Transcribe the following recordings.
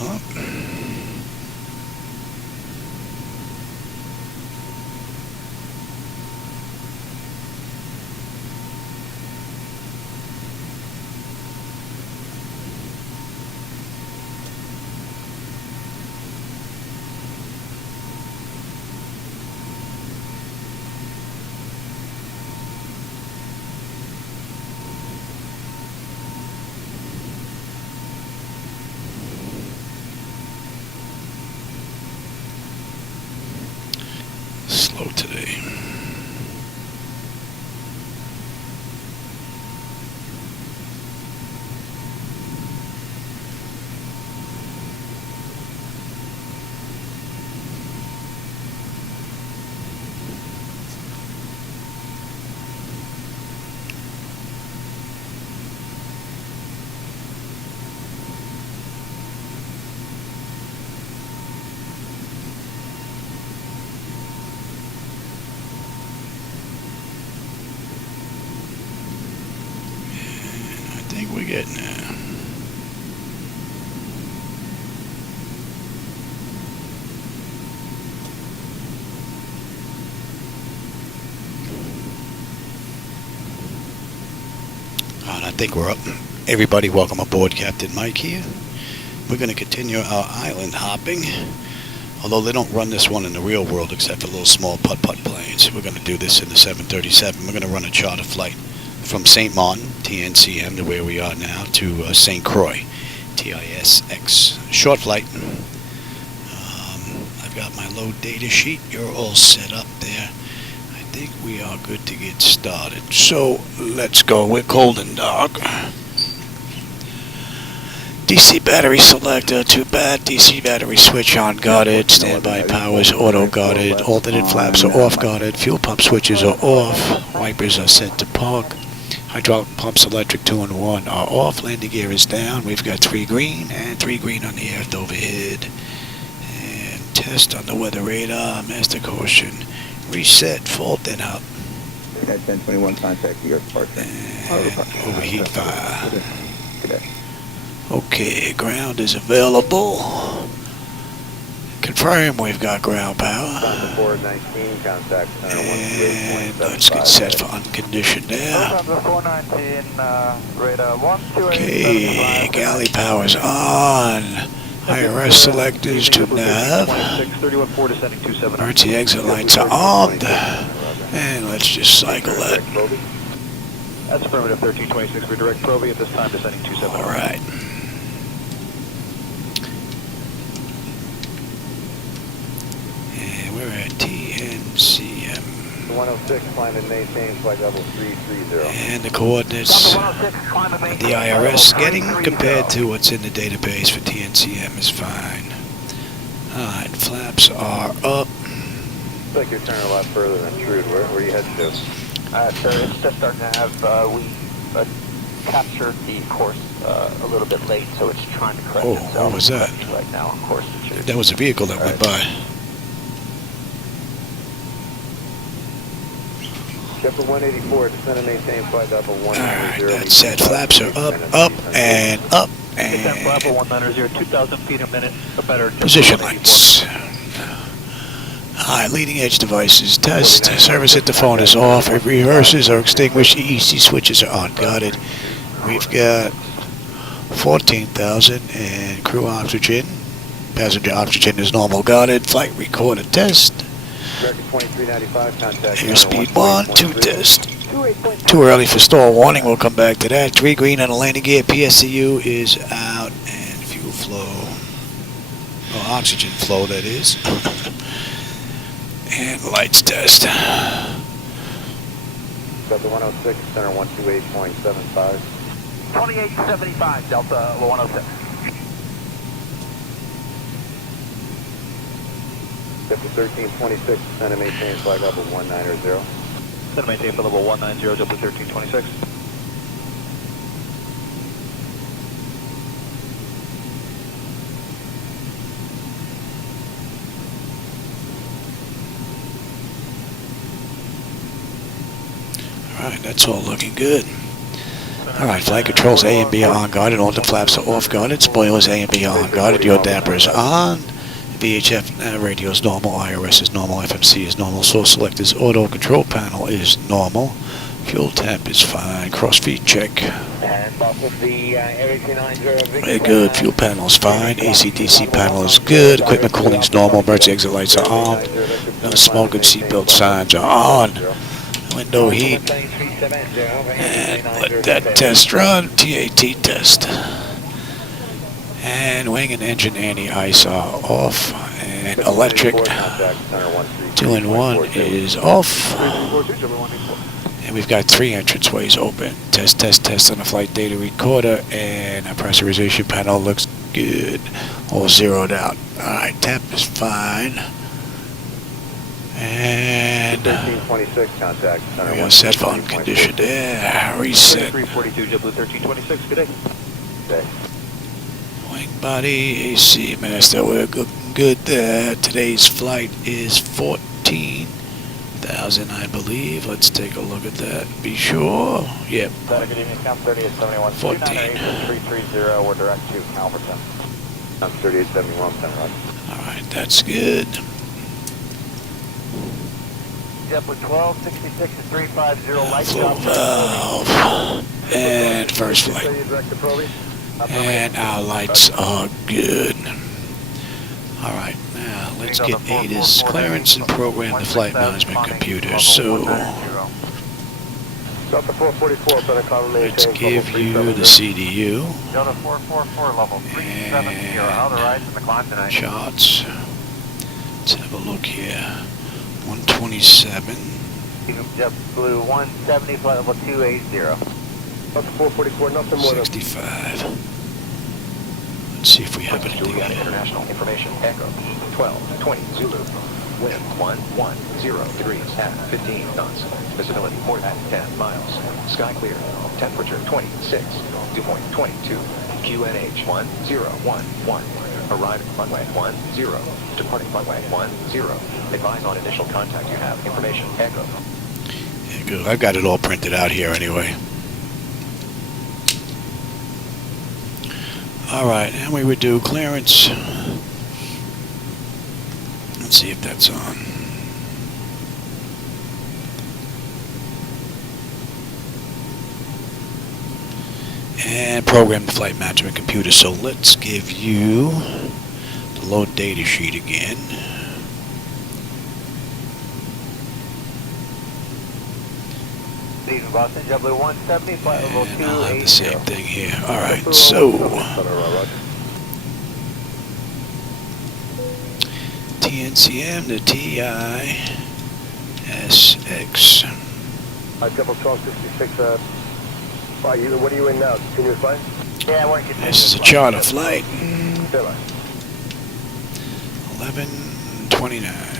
up. Slow today. I think we're getting there. And I think we're up. Everybody, welcome aboard. Captain Mike here. We're going to continue our island hopping. Although they don't run this one in the real world except for little small putt-putt planes. We're going to do this in the 737. We're going to run a charter flight from St. Maarten, TNCM, to where we are now, to St. Croix, TISX. Short flight. I've got my load data sheet. You're all set up there. I think we are good to get started. So let's go. We're cold and dark. DC battery selector, too bad. DC battery switch on guarded. Standby powers auto guarded. Alternate flaps are off guarded. Fuel pump switches are off. Wipers are set to park. Hydraulic pumps electric 2 and 1 are off. Landing gear is down. We've got 3 green and 3 green on the earth overhead. And test on the weather radar. Master caution. Reset. Fault and up. 1021 contact your departure. And overheat fire. Okay, ground is available. Confirm we've got ground power. And let's get set for unconditioned air. Okay, galley power's on. IRS selectors to nav. RT exit lights are on. And let's just cycle that. That's affirmative 1326. We direct probing at this time descending 27. All right. And we're at TNCM. 106, climb and maintain flight level 330. And the coordinates that the IRS getting compared to what's in the database for TNCM is fine. Alright, flaps are up. Looks like you're turning a lot further than Trude. Where are you headed to? Sir, it's just starting to have, we captured the course a little bit late, so it's trying to correct itself. What was that? Right now, of course. That was a vehicle that went by. Shepherd 184, descend and maintain flight level 190. Alright, that's set. Flaps are up, and up, Get that and level 190, 2,000 feet a minute, or better. position lights. Alright, leading edge devices test. Service at the phone is off. Rehearsers are extinguished. EEC switches are unguarded. We've got 14,000 and crew oxygen. Passenger oxygen is normal guarded. Flight recorder test. Airspeed 1, 2 test. Too early for stall warning. We'll come back to that. 3 green on the landing gear. PSCU is out. And fuel flow. Oh, oxygen flow, that is. And lights test. Delta 106, center 128.75. 2875, Delta 106. Delta 1326, descend and maintain flight level 190. Descend and maintain flight level 190, Delta 1326. Alright, that's all looking good. Alright, flight controls A and B are on guarded, all the flaps are off guarded, spoilers A and B are on guarded, your damper is on, VHF radio is normal, IRS is normal, FMC is normal, source select is auto, control panel is normal, fuel temp is fine, cross feed check. Very good, fuel panel is fine, AC/DC panel is good, equipment cooling is normal, emergency exit lights are on, no smoke and seatbelt signs are on, window heat, and let that test run, TAT test. And wing and engine anti-ice are off, and electric 2-in-1 is off. And we've got 3 entranceways open. Test, test, test on the flight data recorder, and our pressurization panel looks good. All zeroed out. Alright, temp is fine. And we got set phone condition there. Reset. 342 JetBlue 1326, good day. Wing body, AC master, we're looking good there. Today's flight is 14,000, I believe. Let's take a look at that. Be sure. Yep. Good evening, Count 30 at 71. 14. 330, we're direct to Calverton. Count 30 at 71, 10 right. Alright, that's good. JetBlue 1266 is 350, light Full stop. valve. And first flight. And our lights are good. Alright, now let's get ATIS clearance and program the flight management computer. So let's give you the CDU Delta 444, level 370, other rights in the climb tonight. charts. Let's have a look here. 127. JetBlue 170, flight level 280. 444, nothing more than 65. Let's see if we have anything Juliana here. International Information Echo 1220 Zulu. Wind 110 degrees at 15 knots. Visibility more than 10 miles. Sky clear. Temperature 26. Dew point 22. QNH 1011. Arriving runway 10. Departing runway 10. Advise on initial contact. You have information Echo. Yeah, good. I've got it all printed out here anyway. Alright, and we would do clearance. Let's see if that's on. And program the flight management computer. So let's give you the load data sheet again. Leaving Boston, JetBlue 170, flight level And I'll have the same 280. thing here. Alright, so TNCM to TISX. Double 1266, what are you in now? Continuous flight? Yeah, we're getting This is a charter flight. Stay by. 1129.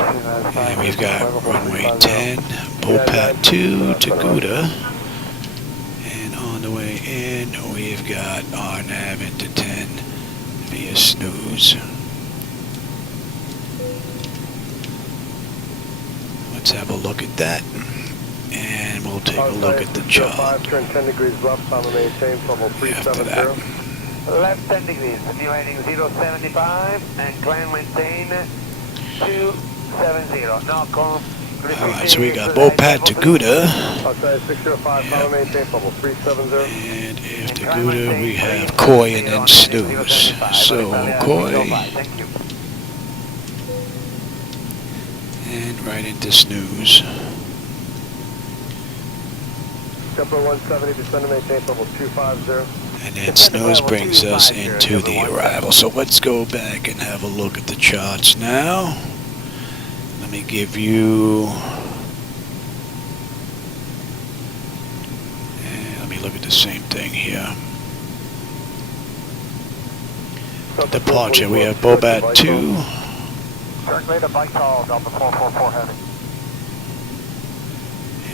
And we've got runway 10, Bopat 2 to Gouda. And on the way in, we've got RNAV into 10 via snooze. Let's have a look at that. And we'll take a look at the chart. Turn 10 degrees left, final maintain, level After that. 370. left 10 degrees, new heading 075, and climb maintain 270. Now call. Alright, so we got Bopat to Gouda. Outside 605, final maintain, level 370. And after Gouda, we have Croix and then snooze. So, Croix. Thank you. And right into snooze. JetBlue 170, descend to maintain, level 250. And then snooze brings us into the arrival. So let's go back and have a look at the charts now. Let me give you... And let me look at the same thing here. Departure, we have Bobat 2. Circulate a bike call, Delta 444 heavy.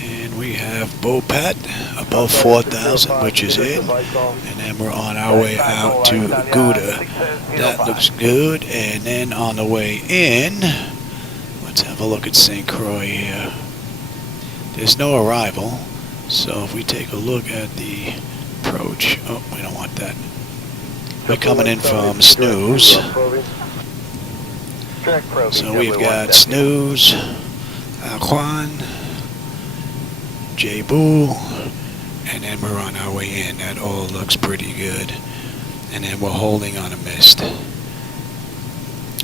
And we have Bopat above 4,000, which is in. And then we're on our way out to Gouda. That looks good. And then on the way in, let's have a look at St. Croix here. There's no arrival. So if we take a look at the approach, oh, we don't want that. We're coming in from snooze. So we've got snooze, Alquan, Zibo, and then we're on our way in. That all looks pretty good. And then we're holding on a mist.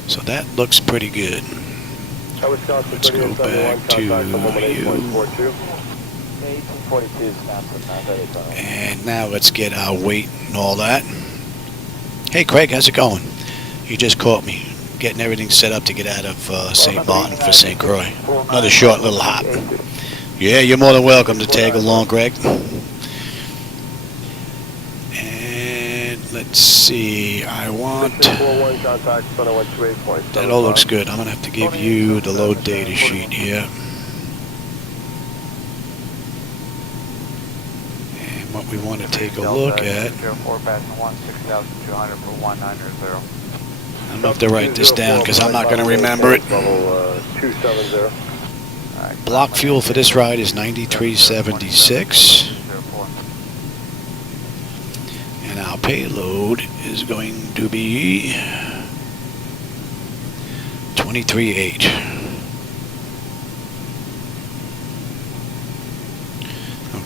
So that looks pretty good. Let's go back to you. And now let's get our weight and all that. Hey Craig, how's it going? You just caught me getting everything set up to get out of St. Maarten for St. Croix. Another short little hop. Yeah, you're more than welcome to tag along, Greg. And let's see, I want... That all looks good. I'm going to have to give you the load data sheet here. And what we want to take a look at... I don't have to write this down because I'm not going to remember it. Block fuel for this ride is 93.76. And our payload is going to be 23.8.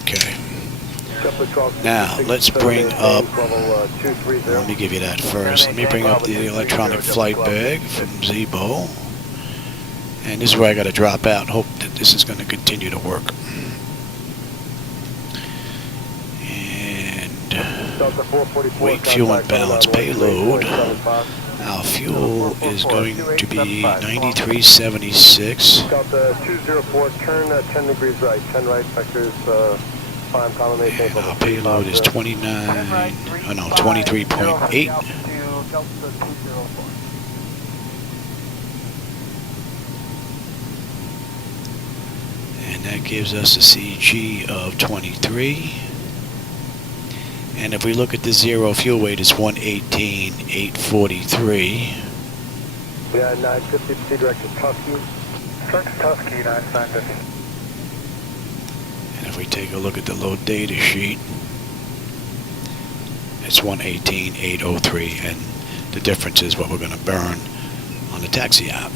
Okay. Now, let's bring up, let me give you that first. Let me bring up the electronic flight bag from Zibo. And this is where I got to drop out. Hope that this is going to continue to work. And weight, fuel, and balance payload. Our fuel is going to be 93.76. Delta 204, turn 10 degrees right, 10 right, vectors, And our payload is 23.8. And that gives us a CG of 23. And if we look at the zero fuel weight, it's 118,843. Yeah, 950, proceed direct to Tusky. Direct to Tusky, 950. And if we take a look at the load data sheet, it's 118,803, and the difference is what we're going to burn on the taxi out.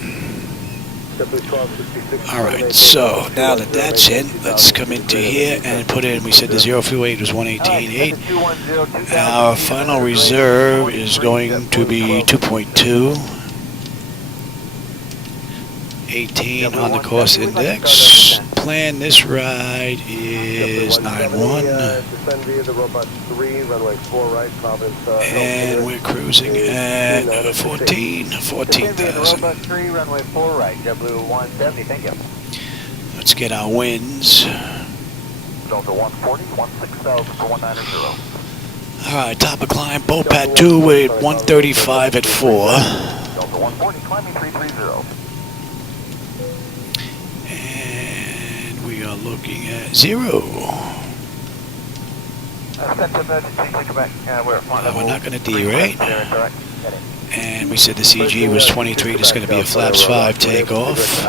Alright, so now that that's in, let's come into here and put in, we said the zero fuel weight was 118.8. Our final reserve is going to be 2.2. 18 on the course index. Plan this ride is 91. And we're cruising at 14,000. Let's get our winds. Alright, top of climb, Bopat 2 with 135 at 4. We are looking at 0. We're not going to derate. And we said the CG was 23. There's going to be a flaps 5 takeoff.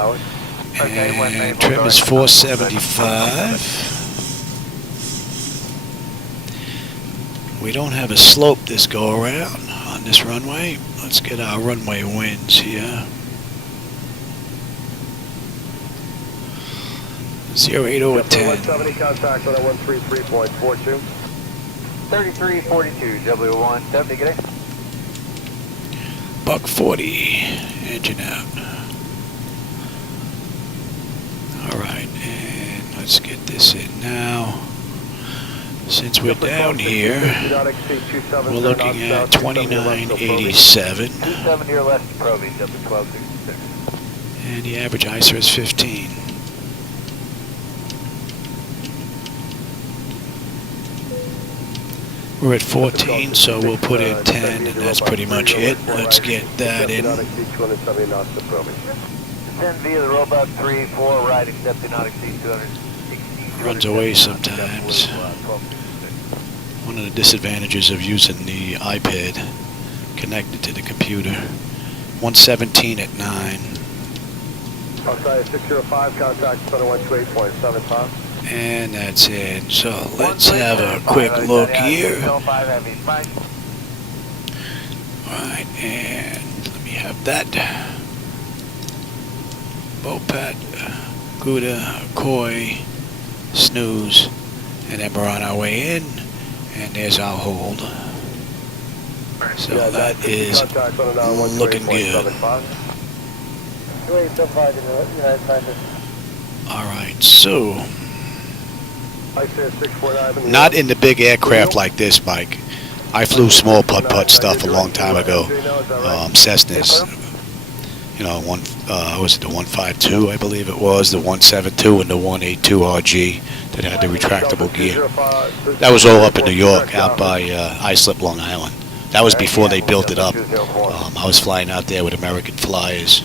And trim is 475. We don't have a slope this go around on this runway. Let's get our runway winds here. 080 at 10. 3342, W170, get it? Buck 40, engine out. Alright, and let's get this in now. Since we're down here, we're looking at 2987. 270 or less to probing, W1266. And the average ISR is 15. We're at 14, so we'll put in 10, and that's pretty much it. Let's get that in. 10 via the robot 3-4, right, except do not exceed 260. Runs away sometimes. One of the disadvantages of using the iPad connected to the computer. 117 at 9. Outside 605, contact center 128.75. And that's it. So let's have a quick look here. Alright, and let me have that. Bopat, Gouda, Croix, snooze, and then we're on our way in, and there's our hold. So that is looking good. Alright, so not in the big aircraft like this, Mike. I flew small putt-putt stuff a long time ago. Cessnas. You know, was it the 152, I believe it was, the 172 and the 182 RG that had the retractable gear. That was all up in New York, out by Islip, Long Island. That was before they built it up. I was flying out there with American Flyers.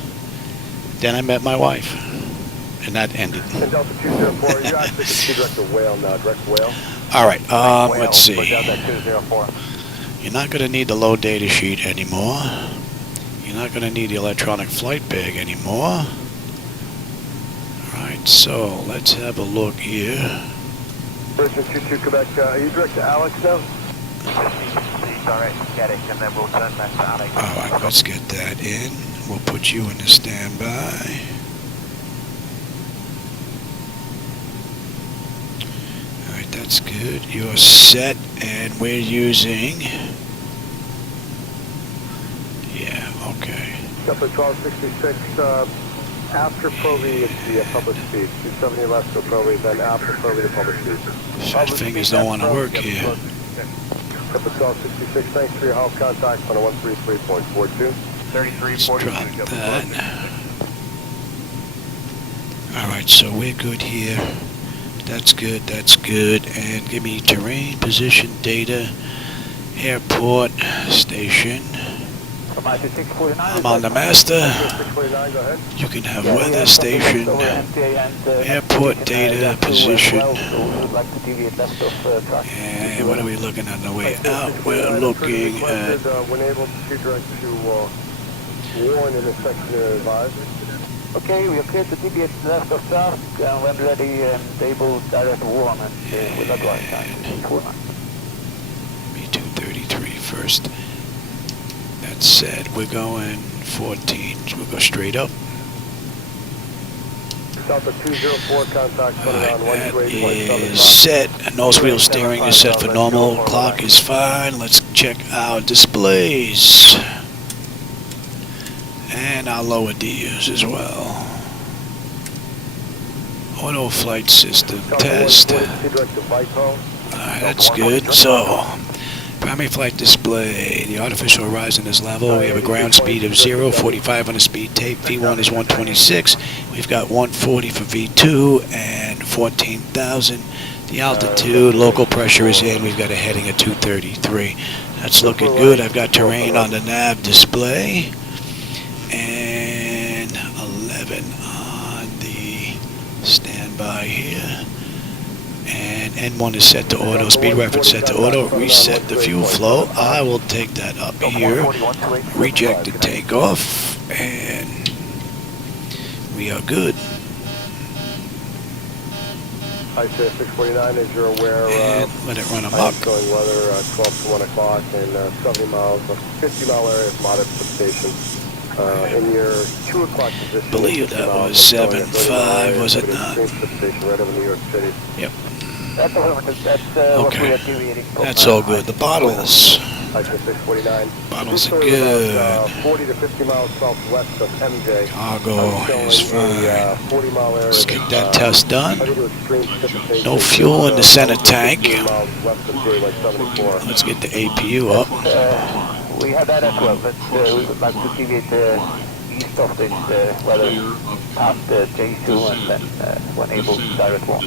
Then I met my wife, and that ended. All right, let's see. You're not going to need the low data sheet anymore. You're not going to need the electronic flight bag anymore. Alright, so let's have a look here. Princess 22 Quebec, are you direct to Alex now? Please, alright, get it, and then we'll turn back to Alex. Alright, let's get that in. We'll put you in the standby. Alright, that's good. You're set, and we're using... Yeah, okay. Shuffler 1266, after Proby, it's the public speed. 270 left for Proby, then after Proby, the public speed. Fat fingers don't want to work here. Shuffler 1266, thanks for your help. Contact on a 133.42. Let's drop that. Alright, so we're good here. That's good, that's good. And give me terrain, position, data, airport, station. I'm on the master. You can have weather station, airport data, position. And what are we looking at on the way out? We're looking at... Okay, we are clear to deviate left of task, and when ready, table direct warm and with that right time. B233 first. That said, we're going 14. We'll go straight up. Delta 204, contact Alright, that is set. Nose wheel steering is set for normal. Clock is fine. Let's check our displays. And our lower Ds as well. Auto flight system test. Alright, that's good. So, primary flight display. The artificial horizon is level. We have a ground speed of 0, 45 on the speed tape. V1 is 126. We've got 140 for V2 and 14,000. The altitude, local pressure is in. We've got a heading of 233. That's looking good. I've got terrain on the nav display. And 11 on the standby here. And N1 is set to auto, speed reference set to auto, reset the fuel flow. I will take that up here, reject the takeoff, and we are good. Hi, 649, as you're aware, And let it run amok. going weather, 12 to 1 o'clock, and 70 miles, a 50-mile area of moderate precipitation. In your 2 o'clock position, I believe that was 7.5, was it not? Right over New York City. Yep. That's what we are deviating from. That's all good. The bottles. 649. Bottles are good. 40 to 50 miles southwest of MJ. Cargo is fine. 40-mile area. Let's get that test done. No fuel in the center tank. Let's get the APU up. We have that as well, but we would like to deviate east of this weather past J2 and then when able direct warm.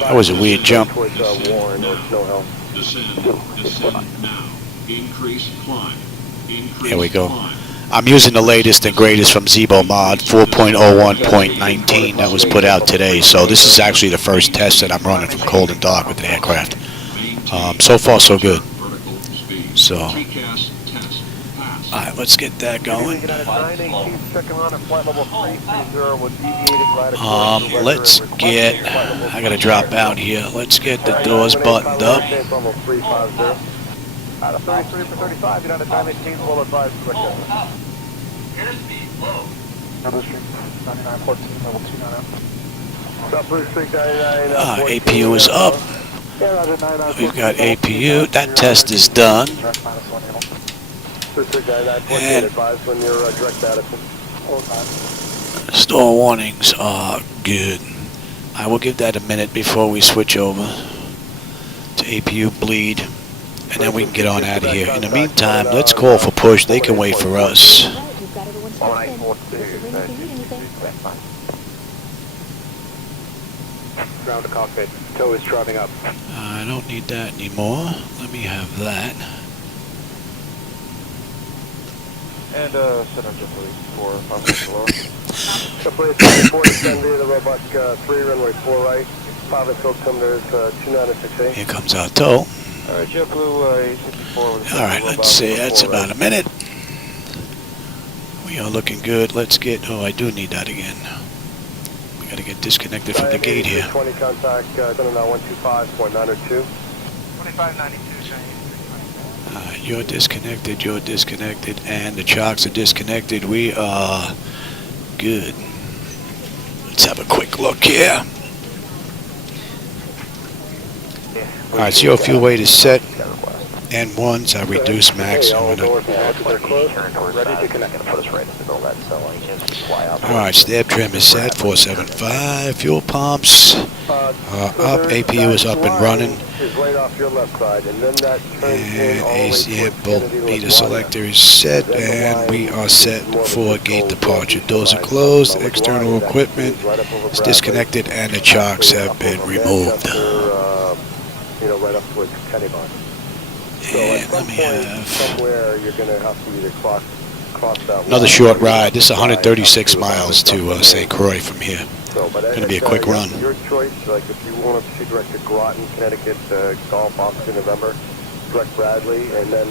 That was a weird jump. Here we go. I'm using the latest and greatest from Zibo mod 4.01.19 that was put out today. So this is actually the first test that I'm running from cold and dark with the aircraft. So far so good. So Alright, let's get that going. Let's get, I gotta drop out here. Let's get the doors buttoned up. Out of 33 for 35, you're on a time 18, we'll advise quicker. Airspeed low. Another street, 9914, level 290. South Blue Street 99. APU is up. We've got APU. That test is done. And advise when you're direct Madison. stall warnings are good. I will give that a minute before we switch over to APU bleed. And then we can get on out of here. In the meantime, let's call for push. They can wait for us. Ground to cockpit. Tow is driving up. I don't need that anymore. Let me have that. And center JetBlue for lower. JetBlue 24 descend via the Roebuck 3 runway 4 right. 5 and tilt cylinders 2968. Here comes our tow. Alright, JetBlue 854. Alright, let's see. That's about a minute. We are looking good. Let's get... Oh, I do need that again. We got to get disconnected from the gate here. 20 contact, center now 125.902. 2592, You're disconnected, and the chocks are disconnected. We are good. Let's have a quick look here. Alright, so your fuel weight is set. N1s are reduced max. Alright, stab trim is set, 475. Fuel pumps are up. APU is up and running. And AC bolt meter selector is set, and we are set for gate departure. Doors are closed, external equipment is disconnected, and the chocks have been removed. Right up towards Kennybon. And let me have somewhere you're going to have to either cross that another short ride. This is 136 miles to St. Croix from here. Going to be a quick run. Your choice. Like if you want to proceed direct to Groton, Connecticut, Golf, Austin, November, direct Bradley, and then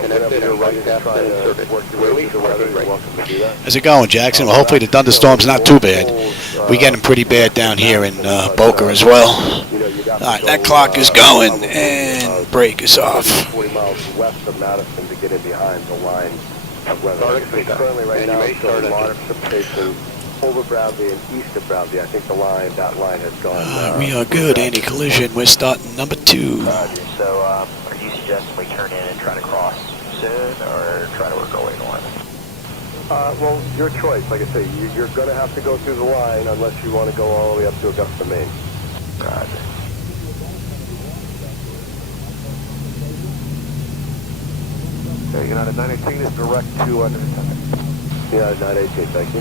whenever you're ready to try to work your way through the weather, you're welcome to do that. How's it going, Jackson? Well, hopefully the thunderstorm's not too bad. We get them pretty bad down here in Boca as well. Alright, that clock is going, and brake is off. 40 miles west of Madison to get in behind the line of weather. Currently right now, so a lot of precipitation over Bradley and east of Bradley. I think that line has gone. We are good. Anti-collision. We're starting number 2. So, are you suggesting we turn in and try to cross soon, or try to work our way north? Well, your choice. Like I say, you're going to have to go through the line unless you want to go all the way up to Augusta, Maine. Roger. Okay, United 918 is direct to United 918, thank you.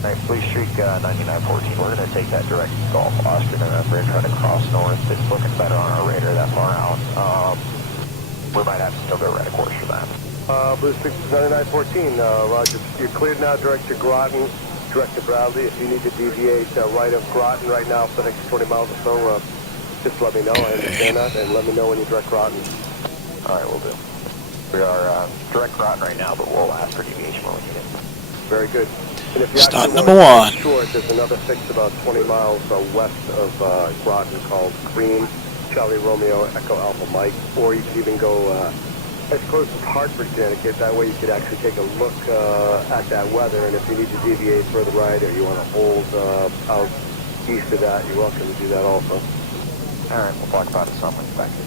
Alright, Blue Streak 9914, we're going to take that direct Golf Oscar November and try to cross north. It's looking better on our radar that far out. We might have to still go right a course for that. Blue Streak 9914, Roger. You're cleared now direct to Groton, direct to Bradley. If you need to deviate right of Groton right now for the next 20 miles or so, just let me know. I understand that, and let me know when you direct Groton. Alright, we'll do. We are direct Groton right now, but we'll ask for deviation when we need it. Very good. And if you Start actually number 1. Short, there's another fix about 20 miles west of Groton called Green, Charlie Romeo, Echo Alpha Mike, or you could even go as close as Hartford, Connecticut. That way you could actually take a look at that weather, and if you need to deviate further right or you want to hold out east of that, you're welcome to do that also. Alright, we'll talk about it some when you back to you.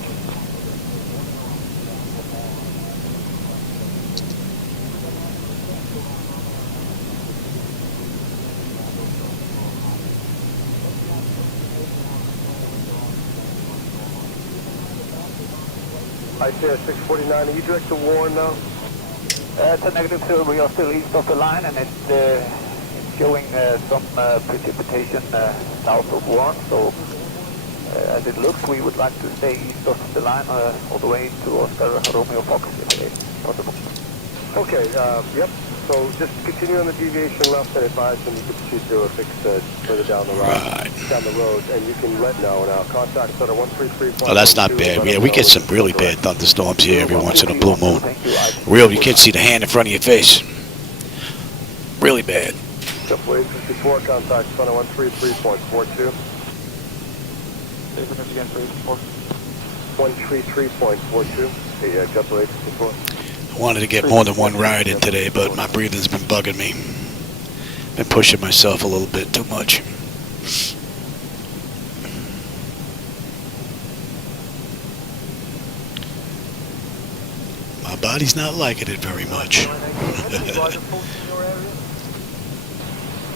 I say 649, are you direct to Warren now? It's a negative, so we are still east of the line, and it's showing some precipitation south of Warren, so as it looks, we would like to stay east of the line all the way to Oscar Romeo Fox if possible. Okay, yep. So just continue on the deviation left and advise when you can shoot through a fix further down the road, and you can let know. And I'll contact Center 133. Oh, that's not bad. Yeah, we get some really bad thunderstorms here every once in a blue moon. Real, you can't see the hand in front of your face. Really bad. JetBlue 854, contact Center 133.42. 133.42. Hey, JetBlue 854. I wanted to get more than one ride in today, but my breathing's been bugging me. Been pushing myself a little bit too much. My body's not liking it very much.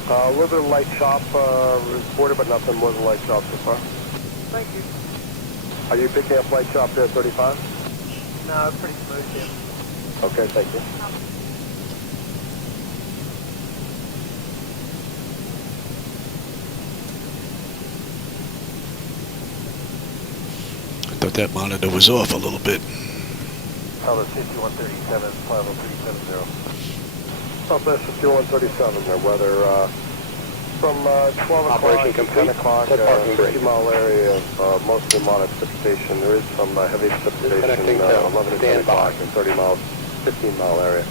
A little bit of light chop reported, but nothing more than light chop so far. Thank you. Are you picking up light chop there, 35? No, pretty smooth here. Okay, thank you. I thought that monitor was off a little bit. Southwest 5137, 50370. Southwest 5137, their weather from 12 o'clock to 10 o'clock, 50-mile area of mostly moderate precipitation. There is some heavy precipitation, 11 to 10 o'clock, and 30 miles, 15-mile area.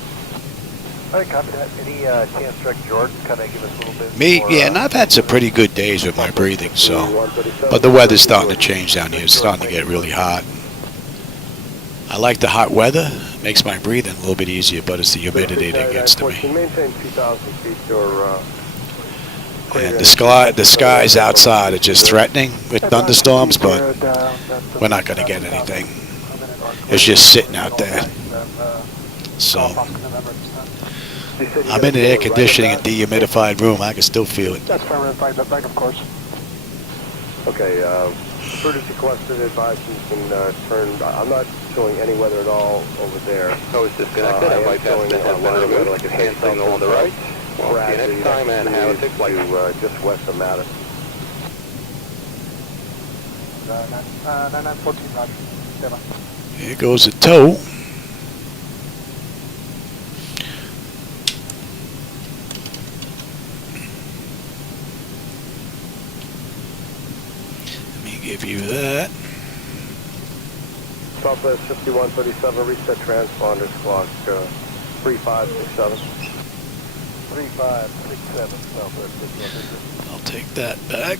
All right, copy that. Any chance direct Jordan kind of give us a little bit Me, more, yeah, and I've had some pretty good days with my breathing, so. But the weather's starting to change down here. It's starting to get really hot. I like the hot weather. Makes my breathing a little bit easier, but it's the humidity that gets to me. Maintain 2,000 feet or... And the skies outside are just threatening with thunderstorms, but we're not going to get anything. It's just sitting out there. So I'm in an air conditioning and dehumidified room. I can still feel it. That's fine, back of course. Okay, emergency collected advice you can turn. I'm not showing any weather at all over there. I was disconnected. I might have been removed. Like a hand signal on the right. Well, see you next time, and have a fixed flight. Just west of Madison. 9914, Roger. Stand by. Here goes a tow. Let me give you that. Southwest 5137, reset transponders clock 3567. 3567, Southwest 5137. I'll take that back.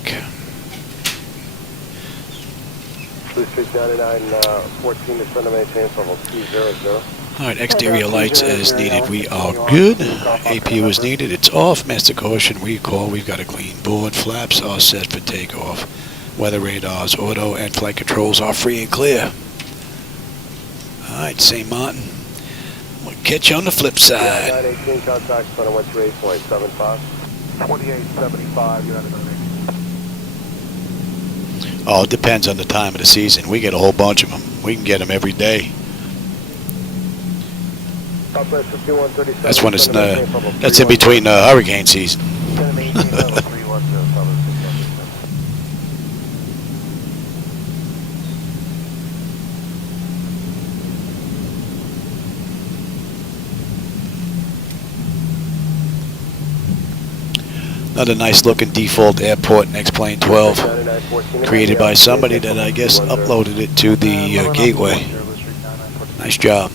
Blue Street 9914 to send a maintain level 200. All right, exterior lights as needed. We are good. APU is needed. It's off. Master caution recall. We've got a clean board. Flaps are set for takeoff. Weather radars, auto, and flight controls are free and clear. All right, St. Maarten. We'll catch you on the flip side. 918 contact center 128.75. 2875, you're on the Oh, it depends on the time of the season. We get a whole bunch of them. We can get them every day. Southwest 5137. That's when it's that's in between hurricane season. Another nice looking default airport in X-Plane 12, created by somebody that I guess uploaded it to the gateway. Nice job.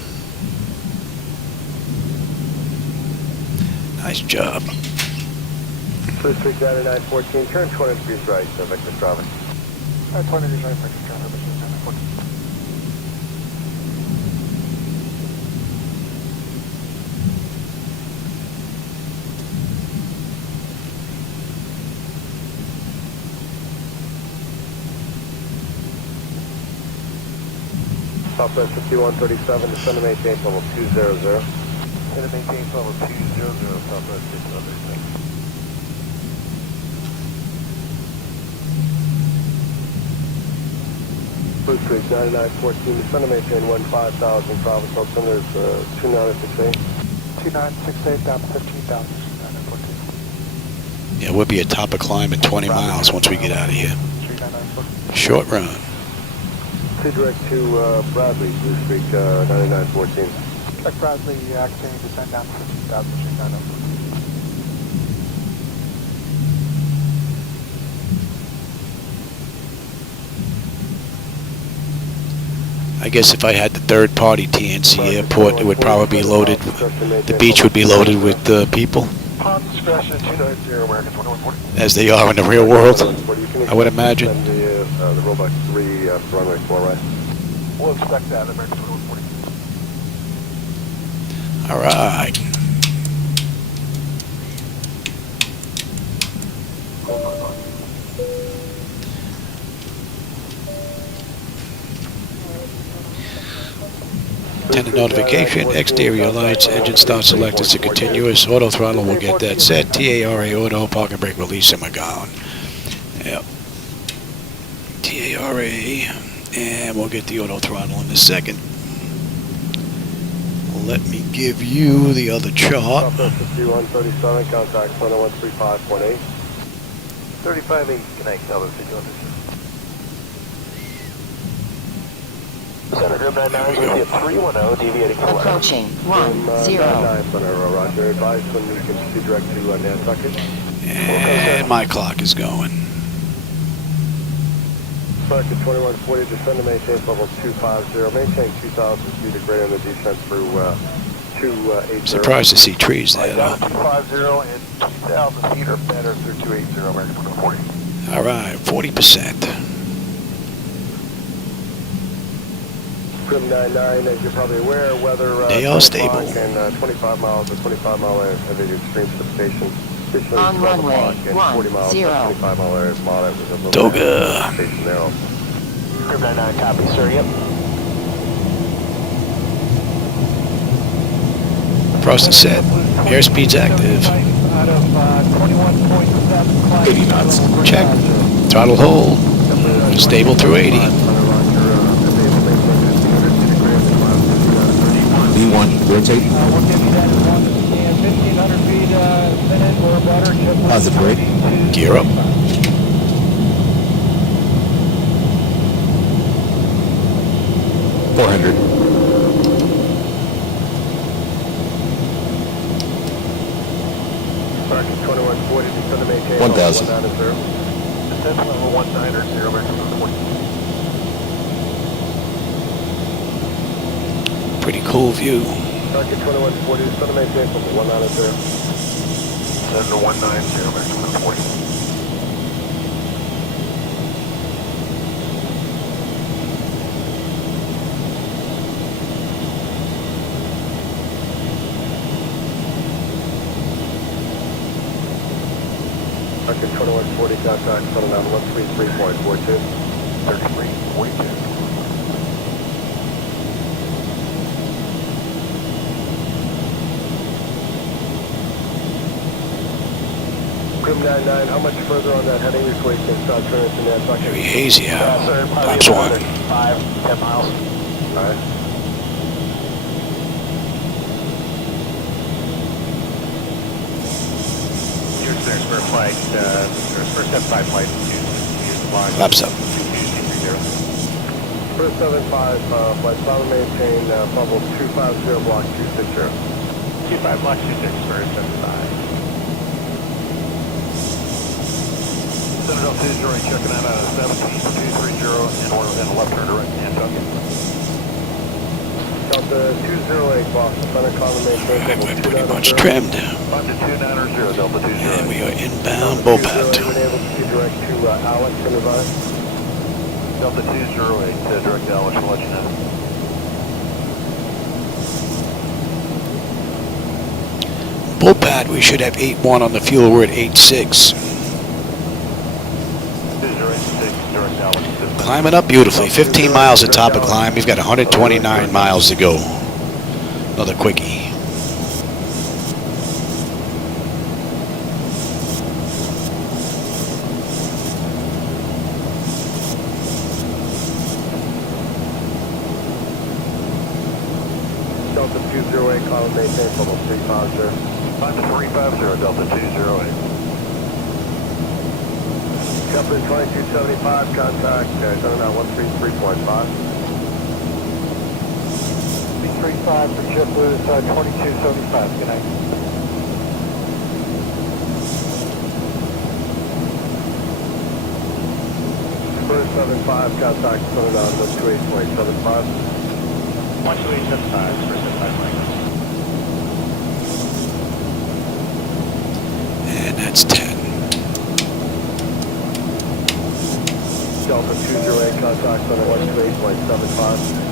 Nice job. Blue Street 9914, turn 20 degrees right, Victor Strava. 20 degrees right, Victor Strava, 9914. Southwest 5137, descend to maintain level 200. Descend to maintain level 200, Southwest 5137. Blue Street 9914, descend to maintain 15,000, Province Rohlsen, there's 2968. 2968 down to 15,000, 9914. Yeah, we'll be at top of climb at 20 miles once we get out of here. Short run. Direct to Bradley, Blue Street 9914. Check Bradley, continuing to descend down to 15,000 feet, 904. I guess if I had the third-party TNC airport, it would probably be loaded. The beach would be loaded with people, Upon discretion, 290 American 2140. as they are in the real world. I would imagine. Send the Robot 3 runway 4 right. We'll expect that, American 2140. All right. Attendant notification, exterior lights, engine start selected to continuous, auto throttle will get that set, TARA auto, parking brake release, and we're gone. Yep. TARA, and we'll get the auto throttle in a second. Let me give you the other chart. Southwest 5137, contact 10135.8. 35-8, connect, Southwest 5137. Center Group 99 with you 310, deviating to left. Approaching 10. 99, Center, Roger. Advise when you can see direct to Nantucket. And my clock is going. Circuit 2140, descend to maintain level 250. Maintain 2,000 feet or greater in the descent through 280. Surprised to see trees there, though. 250 and 2,000 feet or better through 280, American 2140. All right, 40%. Grim 99, as you're probably aware, weather They are stable. and 25 miles or 25 mile area of extreme precipitation. On runway 10. 40 miles, 25 mile area of moderate with a little Toga. precipitation narrow. Group 99, copy, sir, yep. Frost is set. Airspeed's active. Out of 21.7. 80 knots. Check. Throttle hold. Stable through 80. B1, rotate. We'll give you that as long as we can. 1,500 feet a minute or better. Positive brake. Gear up. $400. Circuit 2140, descend to maintain 1,000. level 190. Descent level 190, American 2140. Pretty cool view. Circuit 2140, descend to maintain level 190. Descend to 190, American 2140. Circuit 2140, contact settle down 133.42. 33.42. Grim 99, how much further on that heading before you can start turning to Nantucket? Very hazy out. Sir, probably Flaps one. 5-10 miles. Alright. Here's their spur flight, there's first F5 flight, use the line. Flaps up. First 75, flight solid maintain, bubble 250, block 260. 25 block 26, first 75. Citadel 20, checking out 17230 and left turn direct Nantucket. Delta 208, Boston, center column maintain. Alright, we're level pretty 290. much trimmed. 5290, Delta 20. And we are inbound Bopat. Been able to see direct to Alex and advise. Delta 208, direct to Alex, we'll let you know. Bopat, we should have 8-1 on the fuel. We're at 8-6. 208, direct Alex. Climbing up beautifully. 15 miles at top of climb. We've got 129 miles to go. Another quickie. Delta 208, column maintain, level 350. 5350, Delta 208. Company 2275, contact, coming out 133.5. 135 for JetBlue's 2275. Good night. First 75, contact Sun 128.75. 12875, first 75 Mike. And that's 10. Delta 208, contact Sun 128.75.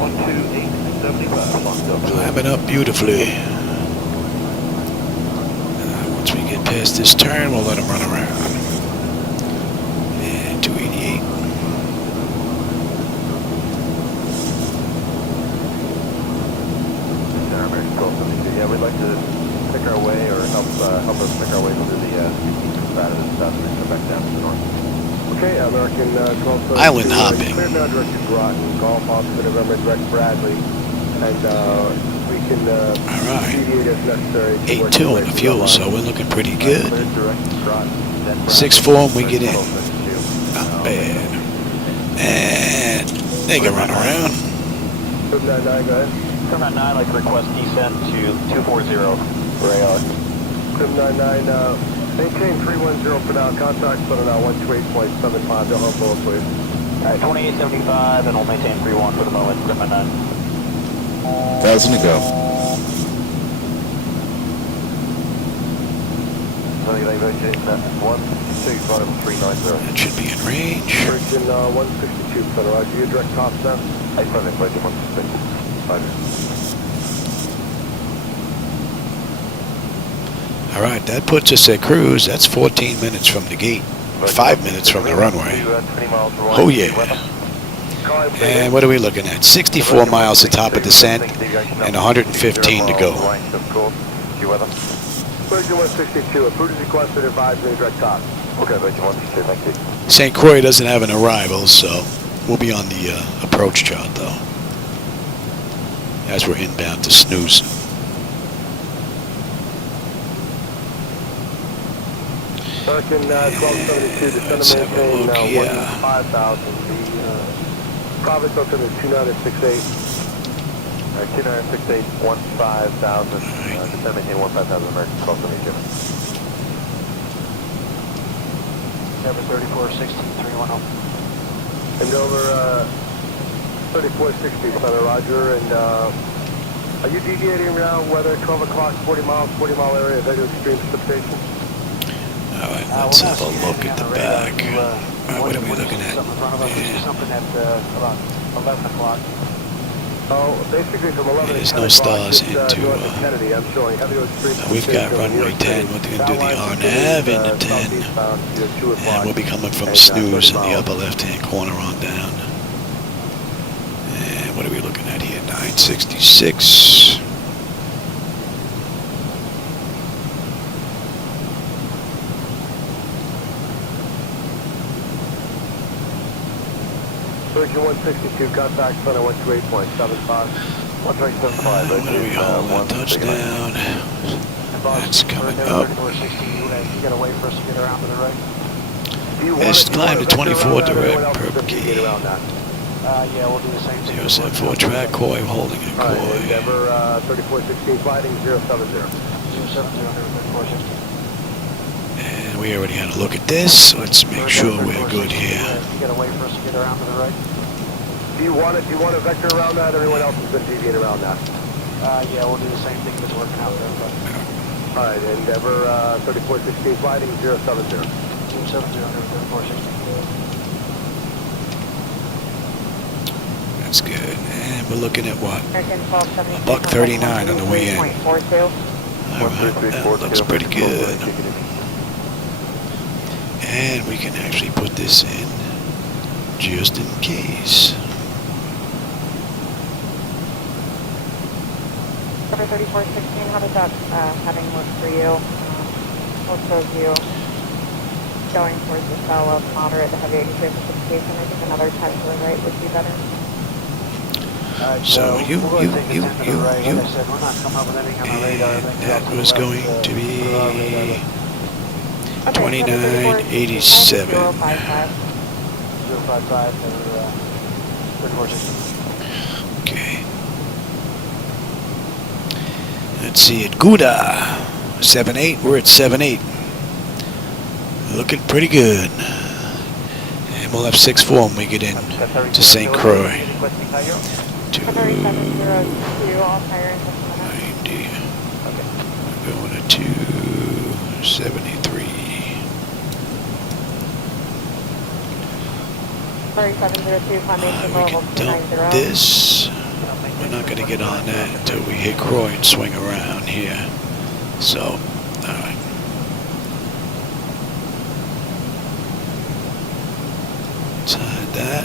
12875, long Delta. Climbing up beautifully. Once we get past this turn, we'll let them run around. And 288. Yeah, we'd like to pick our way or help us pick our way through the side of the south and come back down to the north. Okay, American 1232. Island hopping. Clear now direct to Groton, Golf Oscar November, direct Bradley. And we can Alright. deviate if necessary. 8-2 on the fuel, so we're looking pretty good. Clear direct to Groton, then Bradley. 6-4 and we get in. Not bad. And they can run around. 799, go ahead. 799, I'd like to request descent to 240 for AR. 799, maintain 310 for now, contact Sun 128.75, don't hold forward, please. Alright, 2875, and we'll maintain 31 for the moment, 799. 1,000 to go. So you like Virgin 125.390. That should be in range. Virgin 162, Sun Roger, you direct tops now? I probably Virgin 165. All right, that puts us at cruise. That's 14 minutes from the gate. 5 minutes from the runway. Oh, yeah. And what are we looking at? 64 miles to top of descent and 115 to go. Virgin 162, approved as requested, advised me direct top. Okay, Virgin 162, thank you. St. Croix doesn't have an arrival, so we'll be on the approach chart, though, as we're inbound to snooze. American 1272, descend Let's to have a maintain look here. 5,000. The Province Hotel is 2968. 2968, 15,000, descend maintain 15,000, American 1272. Number 3416, 310. And over 3460, Center Roger, and are you deviating around weather 12 o'clock, 40 mile area, heavy to extreme precipitation? All right, let's have a look at the back. All right, what are we looking at? Yeah. Something at about 11 o'clock. Oh, basically from 11 There's to 10 no o'clock, stars just, into, north of Kennedy, I'm showing heavy to extreme We've got precipitation runway in 10. We're going to do the RNAV into 10. And we'll be coming from snooze in the upper left-hand corner on down. And what are we looking at here? 966. Virgin 162, contact Center 128.75. 12875, What are we holding? Touchdown. That's coming up. You gotta wait for us to get around to the right. It's climb to 24 direct per key. Yeah, we'll do the same thing. 074 track, Croix, holding at Alright, Croix. Endeavor 3416, fighting 070. 070 under 3460. And we already had a look at this. Let's make sure we're good here. You gotta wait for us to get around to the right. Do you want a vector around that? Everyone else has been deviating around that. Yeah, we'll do the same thing that's working out there. But Alright, Endeavor 3416, fighting 070. 070 under 3460. That's good. And we're looking at what? American 1272. $1.39 on the way in. 3.42. Alright, that looks pretty good. And we can actually put this in just in case. Number 3416, how does that heading look for you? What shows you going towards the cell of moderate to heavy extreme precipitation? I think another touch to the right would be better. So you. And That was going to be Okay, 2987. 055. 055 for 3460. Okay. Let's see it. Gouda. 7-8. We're at 7-8. Looking pretty good. And we'll have 6-4 when we get in to St. Croix. To 702, all tire and 90. We're going to 273. Sorry, 702, climbing We level can dump 290. this. We're not going to get on that until we hit Croix and swing around here. So, alright. Inside that.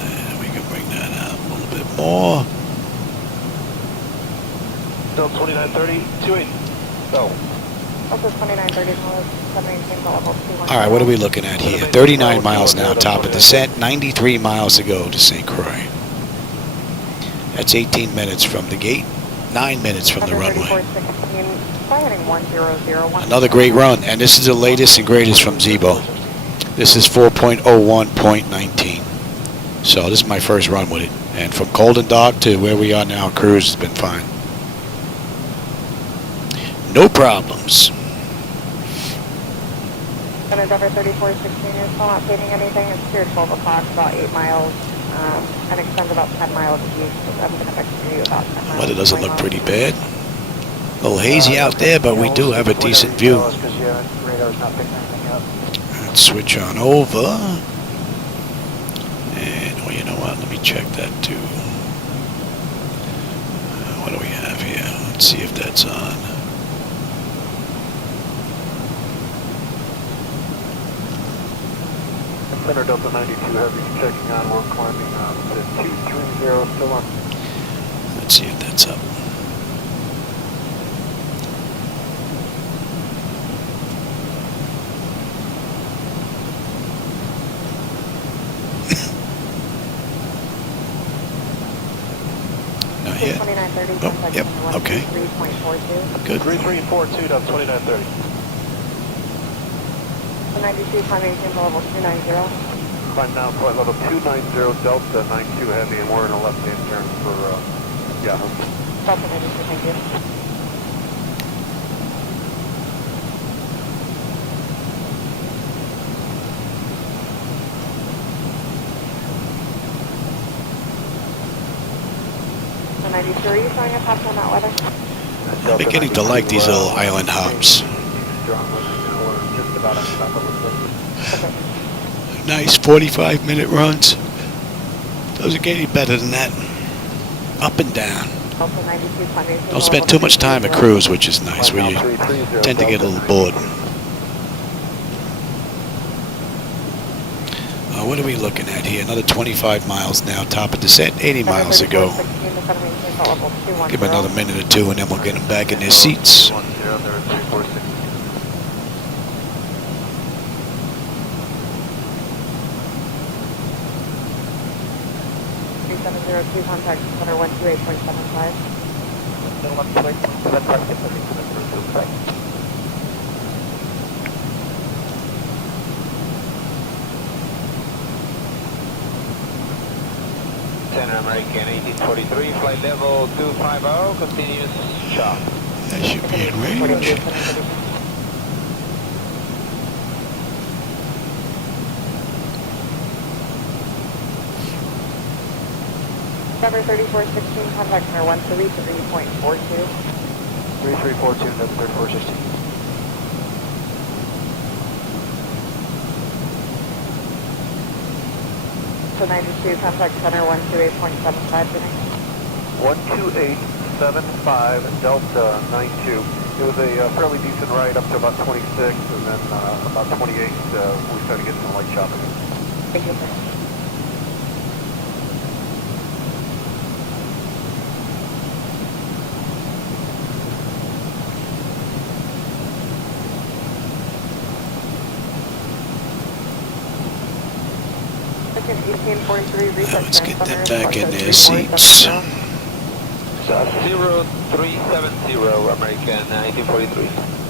And we can bring that out a little bit more. Still 2930, 280. Go. Also 2930, level 210. Alright, what are we looking at here? 39 miles now, top of descent. 93 miles to go to St. Croix. That's 18 minutes from the gate, 9 minutes from the runway. Another great run, and this is the latest and greatest from Zibo. This is 4.01.19. So this is my first run with it. And from cold and dark to where we are now, cruise has been fine. No problems. Endeavor 3416 is still not stating anything. It's here 12 o'clock, about 8 miles. And extends about 10 miles east. I'm going to vector you about 10 miles. Weather doesn't look pretty bad. A little hazy out there, but we do have a decent view. Let's switch on over. And, well, you know what? Let me check that too. What do we have here? Let's see if that's on. Center Delta 92 Heavy checking on. We're climbing to 230, still on. Let's see if that's up. Not yet. 2930. Oh, yep, okay. 3.42. Good. 3342 down 2930. 92, climbing to level 290. Climb now, flight level 290 Delta 92 Heavy, and we're in a left-hand turn for Yahoo. Delta 92, thank you. The 93, you showing a pass on that weather? I'm beginning to like these little island hops. Nice 45-minute runs. Doesn't get any better than that. Up and down. Don't spend too much time at cruise, which is nice, where you tend to get a little bored. What are we looking at here? Another 25 miles now, top of descent, 80 miles to go. Give them another minute or two, and then we'll get them back in their seats. 370-2, contact center 128.75. Center American 1843, flight level 250, continuous chop. That should be in range. Number 3416, contact center 133.42. 3342, that's 3416. So 92, contact center 128.75. 12875 Delta 92. It was a fairly decent ride up to about 26, and then about 28, we started getting some light chopping. Thank you, sir. Let's get them back in their seats. 0370, American 1843.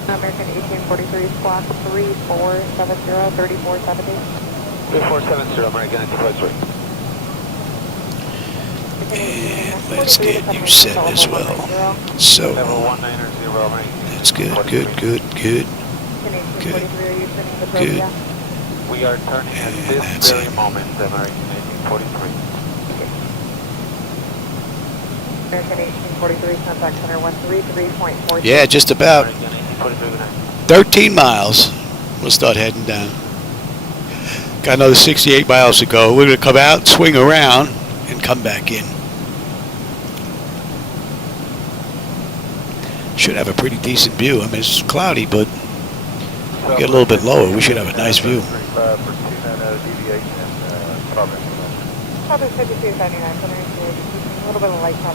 American 1843, squawk 3470, 3470. 3470, American 1843. And let's get you set as well. So, Level 190, right? that's good, good, good, good. Good. Good. We are turning at And this that's very it. moment, American 1843. American 1843, contact center 133.42. Yeah, just about American 1843, good night. 13 miles. We'll start heading down. Got another 68 miles to go. We're going to come out, swing around, and come back in. Should have a pretty decent view. I mean, it's cloudy, but we get a little bit lower. We should have a nice view. Deviation and progress. Probably 5279, a little bit of light top.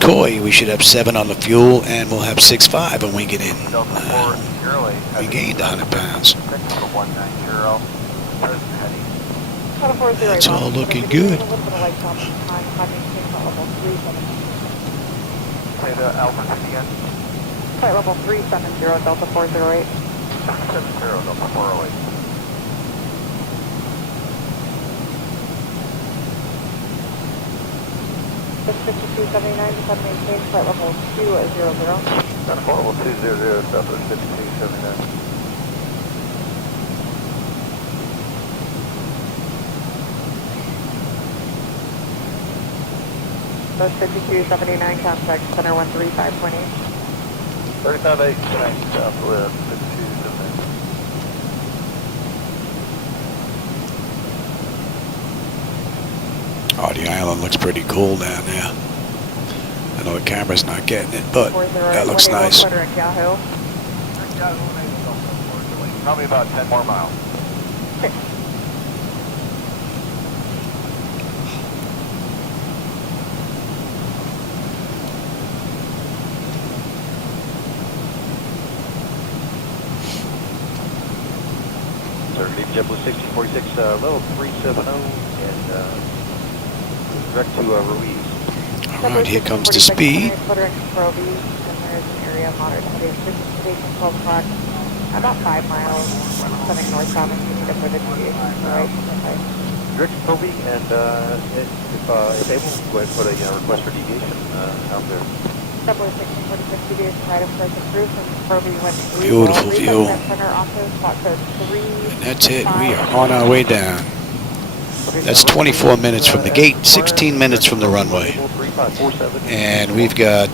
Koi, we should have 7 on the fuel, and we'll have 6.5 when we get in. Delta 408. We gained 100 pounds. 190, present heading. It's all looking good. A little bit of light top on level 370. Say the Alpha again. Flight level 370, Delta 408. 370, Delta 408. It's 5279, just maintain flight level 200. Delta 40200, Delta 5279. That's 5279, contact center 135.8. 35.8, tonight, Southwest 5279. Oh, the island looks pretty cool down there. I know the camera's not getting it, but that looks nice. Yahoo. Probably about 10 more miles. Okay. Leave JetBlue 1646, level 370, and direct to Ruiz. All right, here comes the speed. And there is an area moderate heavy precipitation 12 o'clock, about 5 miles, coming northbound and need for the deviation. Right. Direct to Proby, and if able, go ahead and put a request for deviation out there. JetBlue 1646 deviation right of course approved from Proby went to Beautiful view. Center office, spot code 3. And that's it. We are on our way down. That's 24 minutes from the gate, 16 minutes from the runway. And we've got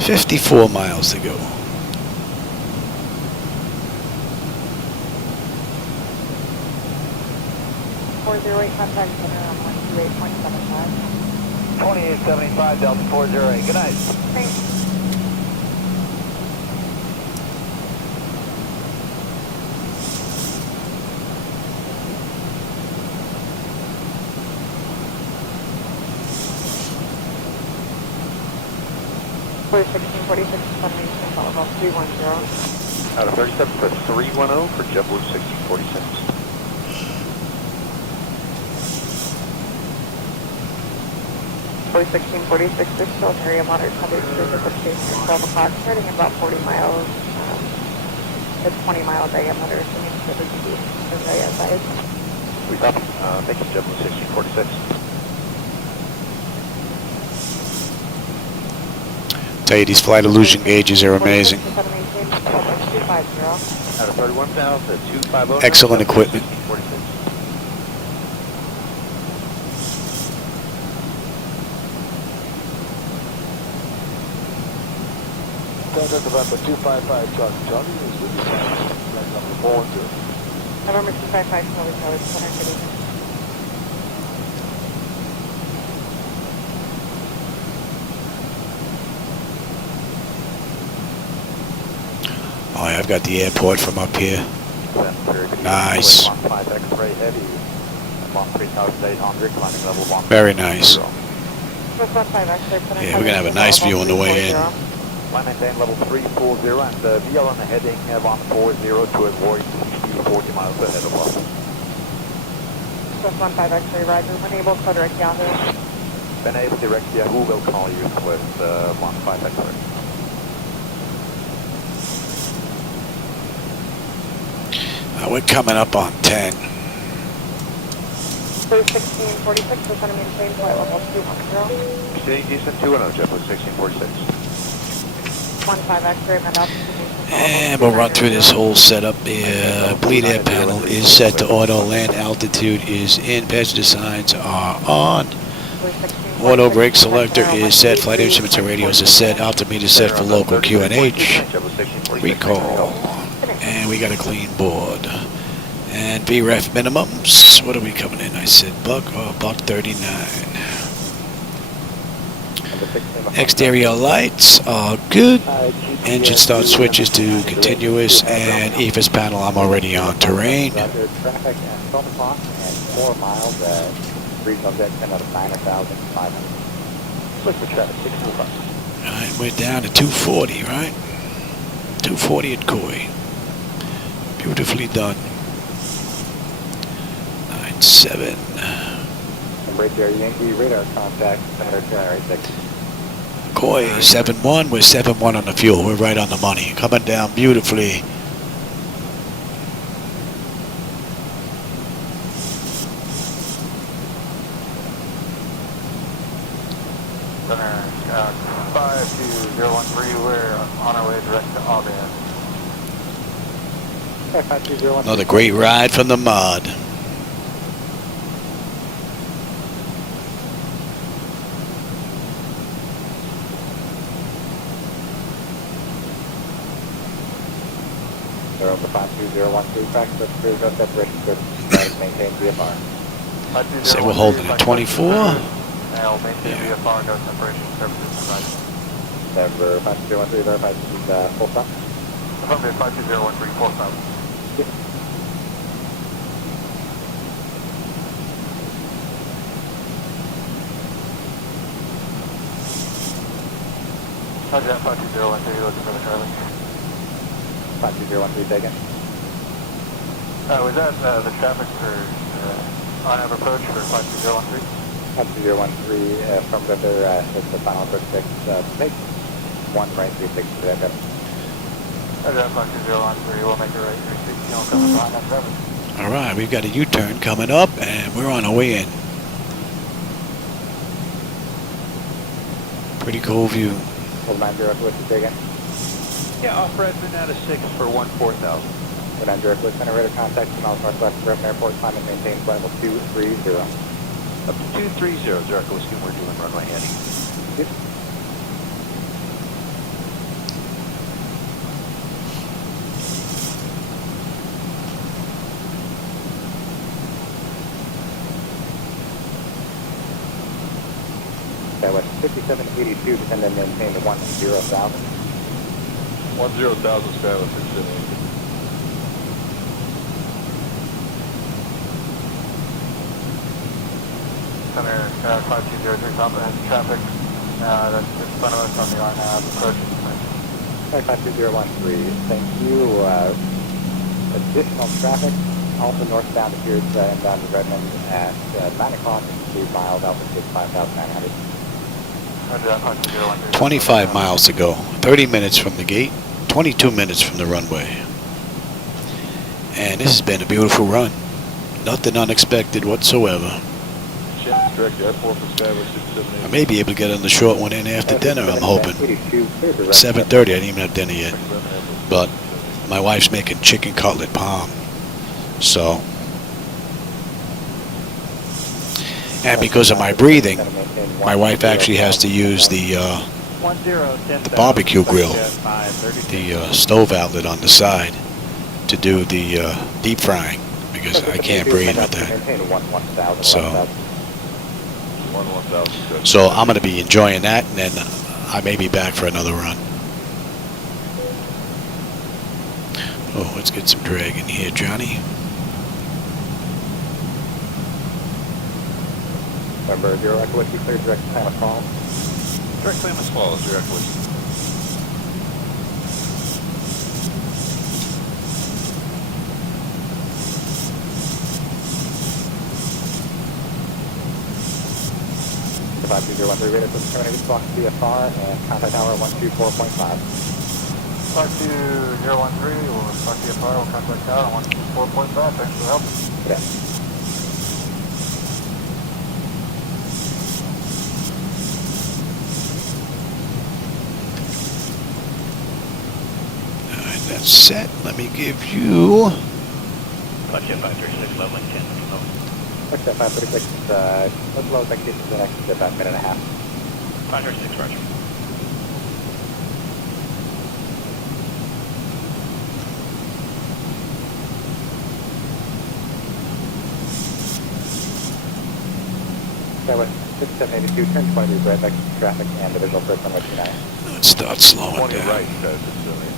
54 miles to go. Contact center on 128.75. 2875, Delta 408. Good night. Thanks. For 1646, Funimation, level 310. Out of 37 for 310 for JetBlue 1646. For 1646, there's still an area moderate heavy precipitation at 12 o'clock, starting at about 40 miles. It's 20 mile diameter, so means that it would be the right outside. We copy. Thank you, JetBlue 1646. Tell you, these flight illusion gauges are amazing. Out of 31 now, the 250. Excellent equipment. 46. November 255, Charlie is with you. Number 410. November 255, Charlie, Charlie, center city. Oh, yeah, I've got the airport from up here. Nice. Very nice. Yeah, we're going to have a nice view on the way in. Line maintain level 340 and VL on the heading 140 to avoid speed 40 miles ahead of us. Just 15 X-ray, Roger. When able, call direct Yahoo. When able, direct Yahoo will call you with 15 X-ray. We're coming up on 10. For 1646, we're going to maintain flight level 210. Proceeding descent 210, JetBlue 1646. 15 X-ray, met altitude. And we'll run through this whole setup. The bleed air panel is set to auto. Land altitude is in. Passenger signs are on. Auto brake selector is set. Flight instruments and radios are set. Altimeter set for local QNH. Recall. And we got a clean board. And VREF minimums. What are we coming in? I said buck. Oh, buck 39. Exterior lights are good. Engine start switches to continuous, and EFIS panel I'm already on terrain. Traffic at 12 o'clock and 4 miles at regional jet 10 out of 9,500. Look for traffic 625. Alright, we're down to 240, right? 240 at Croix. Beautifully done. 97. And right there, Yankee radar contact, center right 6. Croix 7-1, we're 7-1 on the fuel. We're right on the money. Coming down beautifully. Center 52013, we're on our way direct to Auburn. 52013. Another great ride from the mud. They're over 52013, practice with clear no separation service, maintain VFR. Say we're holding at 24. I'll maintain VFR, no separation services provided. Number 52013, verify this is full stop. Affirmative 52013, full stop. Yep. Roger that, 52013, looking for the Charlie. 52013 taken. Was that the traffic for RNAV approach for 52013? 52013 from River, it's the final approach 6, take 1 right 36 for that. Roger that, 52013, we'll make a right 36, you'll come behind that traffic. Alright, we've got a U-turn coming up, and we're on our way in. Pretty cool view. Hold 90 West is taken. Yeah, off Redmond out of 6 for 14,000. Hold 90 West, center radar contact, 2 miles northwest of Redmond Airport, climb and maintain flight level 230. Up to 230, Zerko, assume we're doing runway heading. Yep. That was 5782, descend and maintain the 10,000. 10,000 Skyler 5782. Center 5203, comprehensive traffic. That's in front of us on the RNAV approach. 52013, thank you. Additional traffic, also northbound appears inbound to Redmond at 9 o'clock, 2 miles, altitude 5,900. 25 miles to go. 30 minutes from the gate. 22 minutes from the runway. And this has been a beautiful run. Nothing unexpected whatsoever. I may be able to get on the short one in after dinner, I'm hoping. 7:30, I didn't even have dinner yet. But my wife's making chicken cutlet palm. So. And because of my breathing, my wife actually has to use the barbecue grill, the stove outlet on the side, to do the deep frying, because I can't breathe with that. So I'm going to be enjoying that, and then I may be back for another run. Oh, let's get some drag in here, Johnny. Number 0 Echo Whiskey, clear direct Klamath Falls. Direct Klamath Falls, direct Whiskey. The 52013 radar system terminated, clock VFR and contact tower 124.5. 52013, we'll clock VFR, we'll contact tower 124.5. Thanks for the help. Yeah. That's set. Let me give you. Clutch at 536, leveling 10. Clutch at 536, let's load back to the next about minute and a half. 536, roger. That was 6782, turn 20 degrees right back to traffic and the visual first runway 29. Let's start slowing 20 down. right, says Sicilian.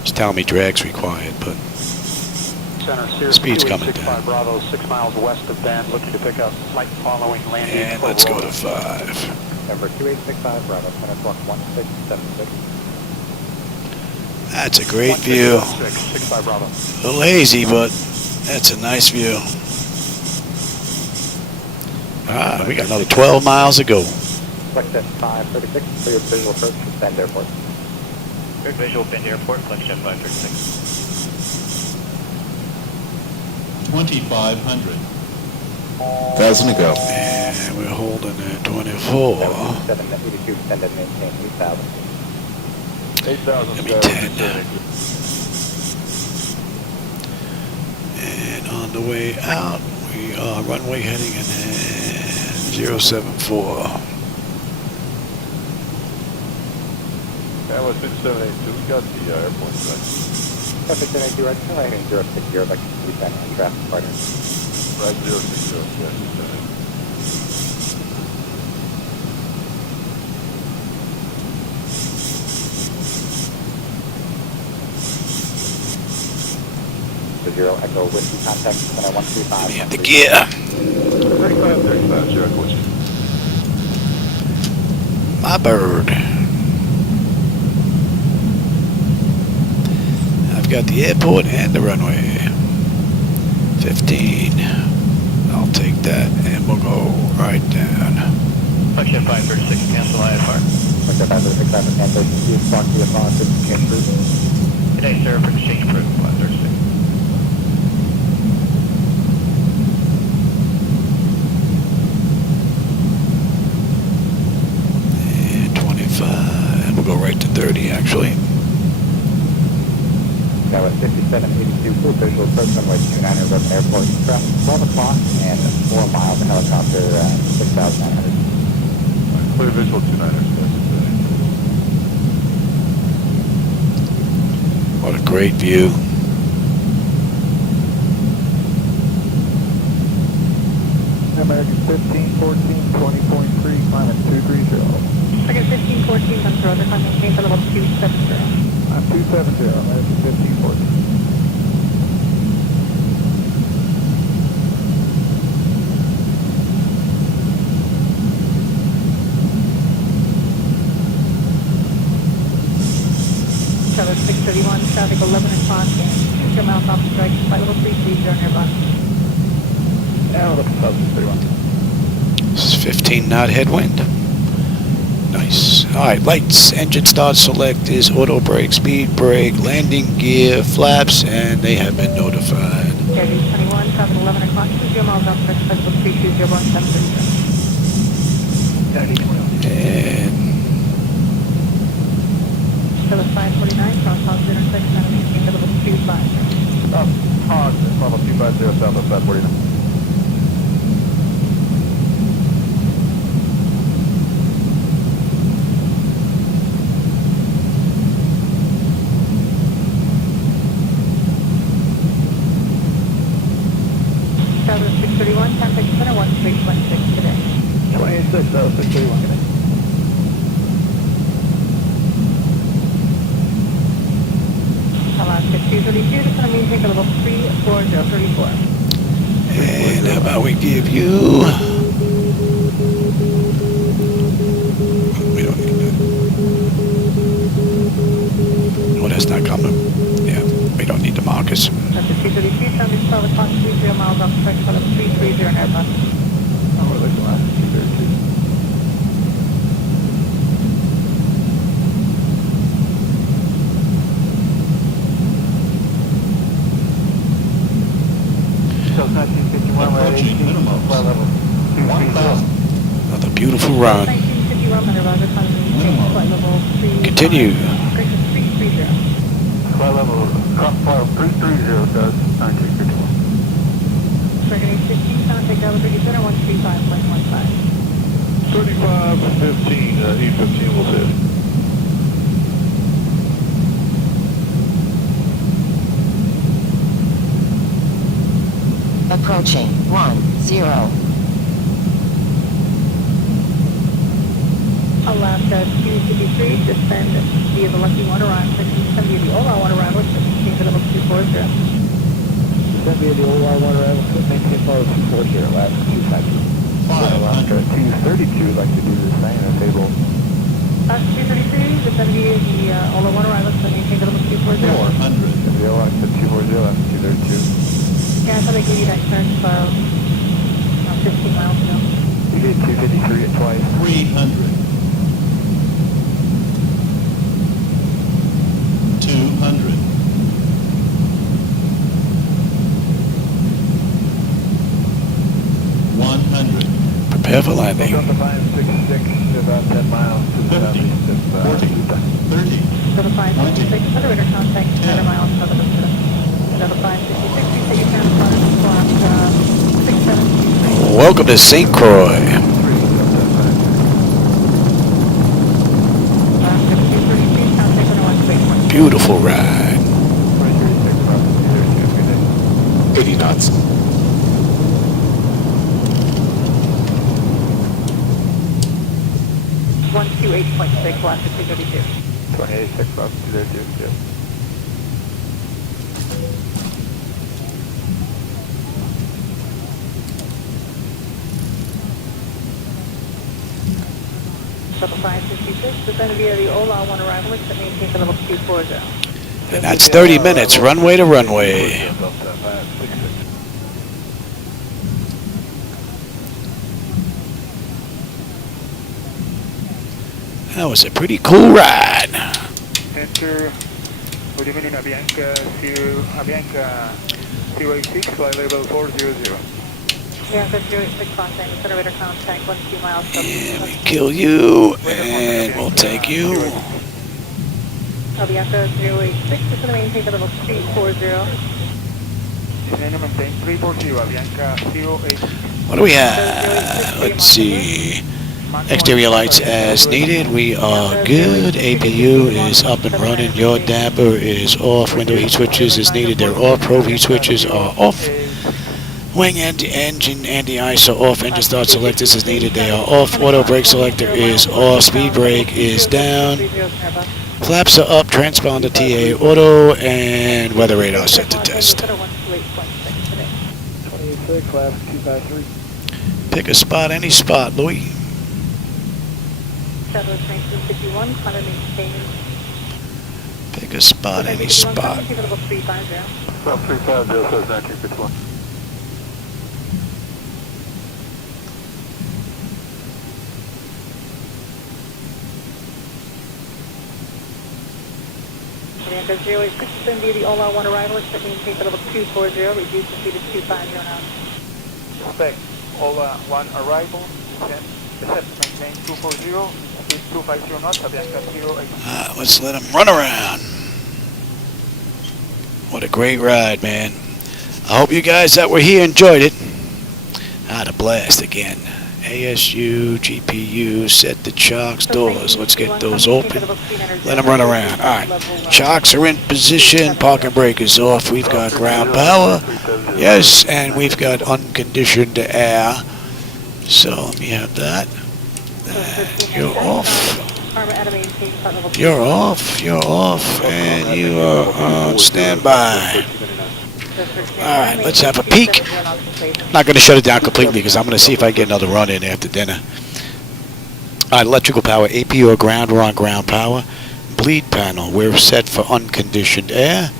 It's telling me drag's required, but Center, speed's coming 265 down. Bravo, 6 miles west of Bend, looking to pick up flight following landing. And for let's go to Rohlsen. 5. Number 2865 Bravo, center clock 1676. That's a great view. 65 Bravo. A little hazy, but that's a nice view. Ah, we got another 12 miles to go. Clutch at 536, for your visual approach to Bend Airport. Good visual, Bend Airport, clutch at 536. 2,500. 1,000 to go. And we're holding at 24. 782, send and maintain 8,000. 8,000. Give me 10. And on the way out, we are runway heading in 074. That was 6782. We got the airport right. Traffic 1082, right, landing 060, back to 310 on traffic partner. Right, 060, yes. Zero Echo Whiskey contact center 135. We have the gear. 35, sure, coach. My bird. I've got the airport and the runway. 15. I'll take that and we'll go right down. Clutch at 536, cancel IFR. Clutch at 536, traffic cancel. Use Spark VFR, exchange approved. Good day, sir, for exchange approved, 536. And 25. We'll go right to 30 actually. That was 5782, full visual approach runway 29 at Rohlsen Airport. Traffic 12 o'clock and 4 miles, a helicopter 6,900. Clear visual 29ers. What a great view. American 1514, 20.3, climate 230. Second 1514, that's road, if I maintain for level 270. I'm 270, American 1514. Tower 631, traffic 11 o'clock, 2 miles off strike, flight level 330 nearby. Now look at 31. This is 15 knot headwind. Nice. Alright, lights, engine start select is auto brake, speed brake, landing gear, flaps, and they have been notified. Carrier 21, traffic 11 o'clock, 2 miles off strike, flight level 32017. And Tower 549, cross house intersection, and maintain for level 250. Up, positive, level 250, south of 549. Tower 631, contact center 1316 today. 26, that was 631 today. Alaska 232, just going to maintain for level 34034. And how about we give you... We don't need that. Oh, that's not coming. Yeah, we don't need the markers. That's a 232, traffic 12 o'clock, 30 miles off strike, flight level 330 in Airbus. Oh, we're looking at 232. Officials 1951, we're at 18, flight level 230. Another beautiful run. 1951, Thunder Roger, climbing maintain flight level 3. Continue. 330. Flight level, flight 330 does 1951. Dragon 16, contact level 30 center 135.15. 3515, E15 will hit. Approaching 10. Alaska 253, descend via the Lucky One arrival, descend via the Ola One arrival, maintain the level 240. Descend via the Ola One arrival, maintain follow 240, Alaska 250. Alaska 232 like to do the same as able. Alaska 233, descend via the Ola One arrival, maintain the level 240. 400. The Alaska 240, Alaska 232. Yeah, I thought I gave you that turn about 15 miles ago. You did 253 at twice. 300. 200. 100. Prepare for landing. Delta 566, about 10 miles to the 50, southeast of 40, 30, Delta 566, elevator contact 10 miles south of the Delta 566, we say you can clock 6723. Welcome to St. Croix. Alaska 233, contact 118. Beautiful ride. 80 knots. One two 8.6, Alaska 232. 28.6 miles to 232, yes. Delta 556, descend via the Ola One arrival, except maintain the level 240. And that's 30 minutes, runway to runway. Delta 566. That was a pretty cool ride. Enter, good evening, Avianca 086, flight level 400. Yeah, that's 06 contact, accelerator contact, 12 miles south Yeah, we kill you, and we'll take you. Avianca 086, descend maintain the level 340. Descend maintain 340, Avianca 086. What do we have? Let's see. Exterior lights as needed. We are good. APU is up and running. Yaw damper is off. Window heat switches is needed. They're off. Probe heat switches are off. Wing engine anti-ice are off. Engine start selectors is needed. They are off. Auto brake selector is off. Speed brake is down. Flaps are up. Transponder TA auto and weather radar set to test. 28.6, flaps 253. Pick a spot, any spot, Louis. Southwest 1951, climate maintain. Pick a spot, any spot. Maintain the level 350. Well, 350 says 1951. Avianca 086, descend via the Ola One arrival, except maintain the level 240, reduce the speed to 250 now. Spec, Ola 1 arrival, descent, maintain 240, speed 250 knots, Avianca 086. Let's let him run around. What a great ride, man. I hope you guys that were here enjoyed it. I had a blast again. ASU, GPU, set the chocks, doors. Let's get those open. Let them run around. All right. Chocks are in position. Parking brake is off. We've got ground power. Yes, and we've got unconditioned air. So let me have that. You're off. You're off. You're off. And you are on standby. All right, let's have a peek. I'm not going to shut it down completely because I'm going to see if I get another run in after dinner. All right, electrical power, AP or ground, we're on ground power. Bleed panel, we're set for unconditioned air.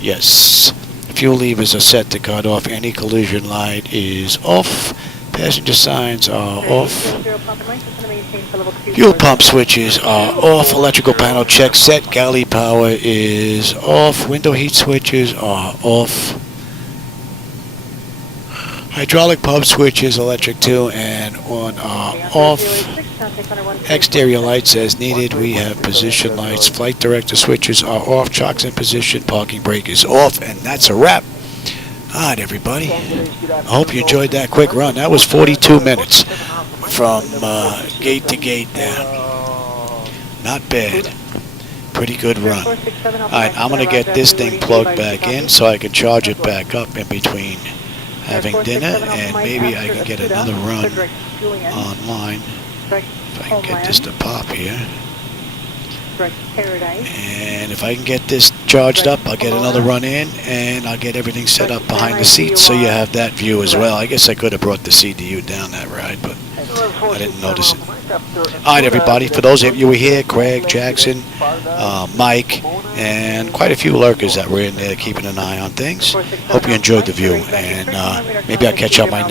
Yes. Fuel levers are set to cut off. Any collision light is off. Passenger signs are off. Fuel pump switches are off. Electrical panel check set. Galley power is off. Window heat switches are off. Hydraulic pump switches, electric 2, and on off. Exterior lights as needed. We have position lights. Flight director switches are off. Chocks in position. Parking brake is off. And that's a wrap. All right, everybody. I hope you enjoyed that quick run. That was 42 minutes from gate to gate there. Not bad. Pretty good run. All right, I'm going to get this thing plugged back in so I can charge it back up in between having dinner, and maybe I can get another run online if I can get this to pop here. And if I can get this charged up, I'll get another run in, and I'll get everything set up behind the seats so you have that view as well. I guess I could have brought the CDU down that ride, but I didn't notice it. All right, everybody, for those of you who were here, Craig, Jackson, Mike, and quite a few lurkers that were in there keeping an eye on things. Hope you enjoyed the view, and maybe I'll catch you on my